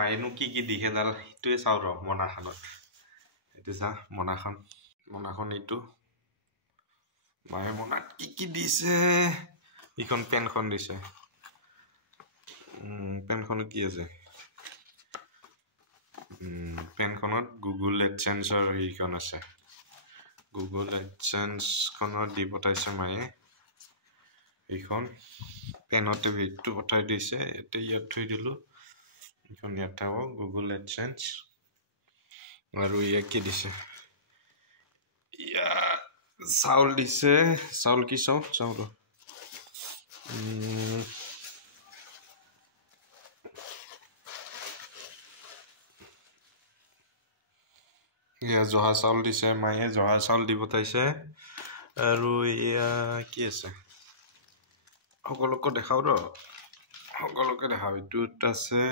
মায়েনো কি দিহে ডাল সেইটোৱে চাওঁ ৰ মনাখনত এইটো চা মনাখন এইটো মায়ে মনাত কি দিছে এইখন পেনখন দিছে পেনখনত কি আছে পেনখনত গুগল এডচেন্সৰ এইখন আছে গুগল এডচেন্স খনত দি পঠাইছে মায়ে এইখন পেনতে ভিডিঅ'টো পঠাই দিছে এতে ইয়াত থৈ দিলো এইখন ইয়াত থাকক গুগল এডচেন্স আৰু ইয়া কি দিছে ইয়া চাউল দিছে চাউল কি চাউল ইয়া জহা চাউল দিছে মায়ে জহা চাউল দি পঠাইছে আৰু ইয়া কি আছে সকলোকে দেখাও ৰ সকলোকে দেখাও এইটোত আছে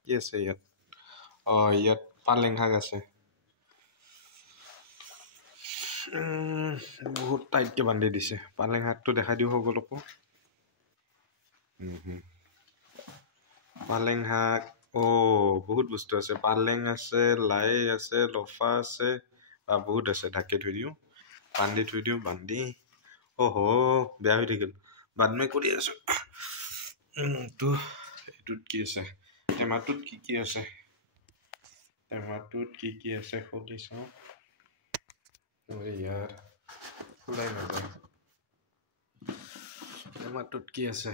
কি আছে ইয়াত ইয়াত পালেং শাক আছে বহুত টাইটকে বান্ধি দিছে পালেং শাকটো দেখাই দিও সকলোকে পালেং শাক বহুত বস্তু আছে পালেং আছে লাই আছে লফা আছে বহুত আছে ঢাকি থৈ দিও বান্ধি বেয়া হৈ থাকিল বাদমে কৰি আছো এইটোত কি আছে টেমাটোত কি আছে খুলি চাওঁ ইয়াৰ খোলাই নাযায় টেমাটোত কি আছে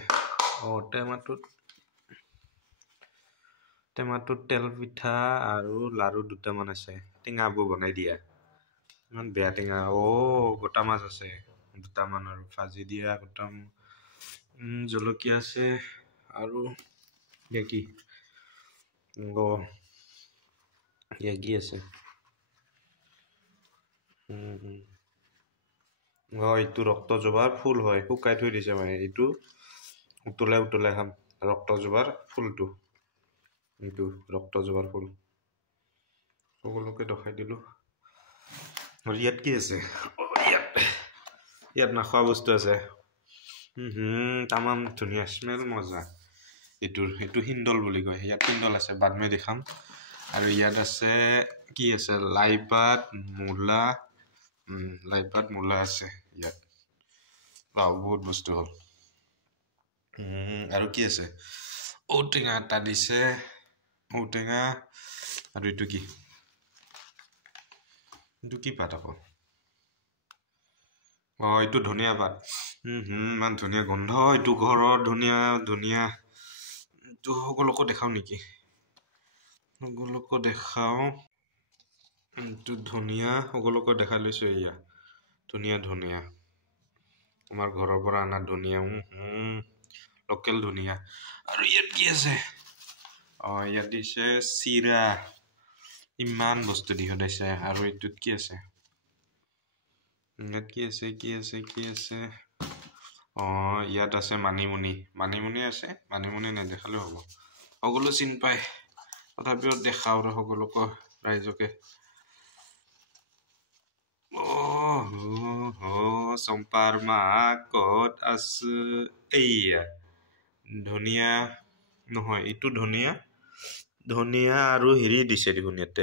টেমাটোত তেল পিঠা আৰু লাৰু দুটামান আছে টেঙাবোৰ বনাই দিয়া ইমান বেয়া টেঙা গোটা মাছ আছে দুটামান আৰু ভাজি দিয়া গোটা জলকীয়া আছে আৰু কি আছে এইটো ৰক্ত জবাৰ ফুল হয় শুকাই থৈ দিছে মানে এইটো উতলাই খাম ৰক্ত জবাৰ ফুলটো এইটো ৰক্ত জবাৰ ফুল সকলোকে দেখাই দিলো আৰু ইয়াত কি আছে ইয়াত নাখোৱা বস্তু আছে তামাম ধুনীয়া স্মেল মজা এইটো হিন্দল বুলি কয় ইয়াত হিন্দল আছে বাদমে দেখাম আৰু ইয়াত আছে কি আছে লাইপাত মূলা আছে ইয়াত বহুত বস্তু হল আৰু কি আছে ঔটেঙা এটা দিছে ঔটেঙা আৰু এইটো কি পাত আকৌ এইটো ধনিয়া পাত ইমান ধুনীয়া গোন্ধ এইটো ঘৰৰ ধুনীয়া এইটো সকলোকে দেখাও নেকি সকলোকে দেখাও এইটো ধনিয়া সকলোকে দেখাই লৈছো এয়া ধুনীয়া আমাৰ ঘৰৰ পৰা আনা ধনিয়া লোকেল ধনিয়া আৰু ইয়াত কি আছে ইয়াত দিছে চিৰা ইমান বস্তু দি সদাইছে আৰু এইটোত কি আছে ইয়াত কি আছে ইয়াত আছে মানিমুনি আছে মানিমুনি নেদেখালেও হ'ব সকলো চিন পায় তথাপিও দেখাও আৰু সকলোকে ৰাইজকে চম্পাৰ মাক ক'ত আছে এইয়া ধনিয়া নহয় এইটো ধনিয়া আৰু হেৰি দিছে দেখোন ইয়াতে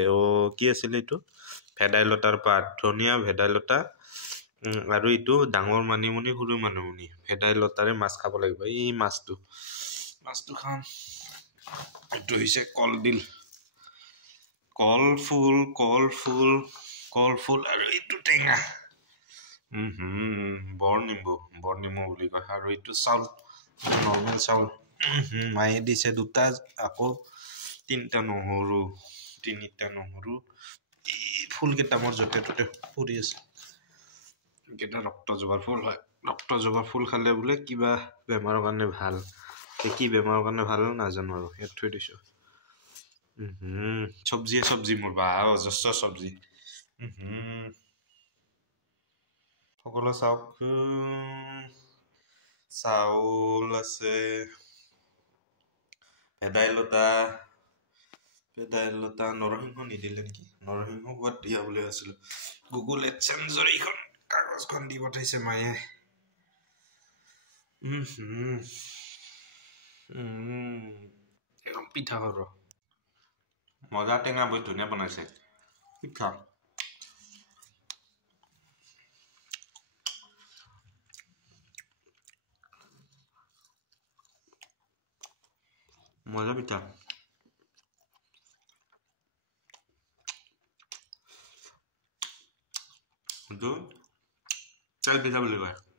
কি আছিলে এইটো ভেদাইলতাৰ পাত ধনিয়া ভেদাইলতা আৰু এইটো ডাঙৰ মানিমুনি সৰু মানিমুনি ভেদাইলতাৰে মাছ খাব লাগিব এই মাছটো খাম এইটো হৈছে কলডিল কলফুল আৰু এইটো টেঙা বৰ নিম্বু বুলি কয় আৰু এইটো চাউল নৰ্মেল চাউল মায়ে দিছে দুটা আকৌ তিনিটা নহৰু এই ফুল কেইটা মোৰ য'তে ত'তে পৰি আছে কেইটা ৰক্ত জবাৰ ফুল হয় ৰক্ত জবাৰ ফুল খালে বোলে কিবা বেমাৰৰ কাৰণে ভাল কি বেমাৰৰ কাৰণে ভাল নাজানো আৰু ইয়াত থৈ দিছো চব্জি মোৰ অজস্ৰ চব্জি সকলো চাওক চাউল আছে ভেদাইলতা নৰসিংহ নিদিলে নেকি নৰসিংহ ক'বাত দিয়া বুলি আছিলো গুগল এডচেন্সৰ এইখন কাগজখন দি পঠাইছে মায়ে পিঠা খাওঁ মজা টেঙা বহুত ধুনীয়া বনাইছে পিঠা মজা পিঠা তেল পিঠা বুলি কয়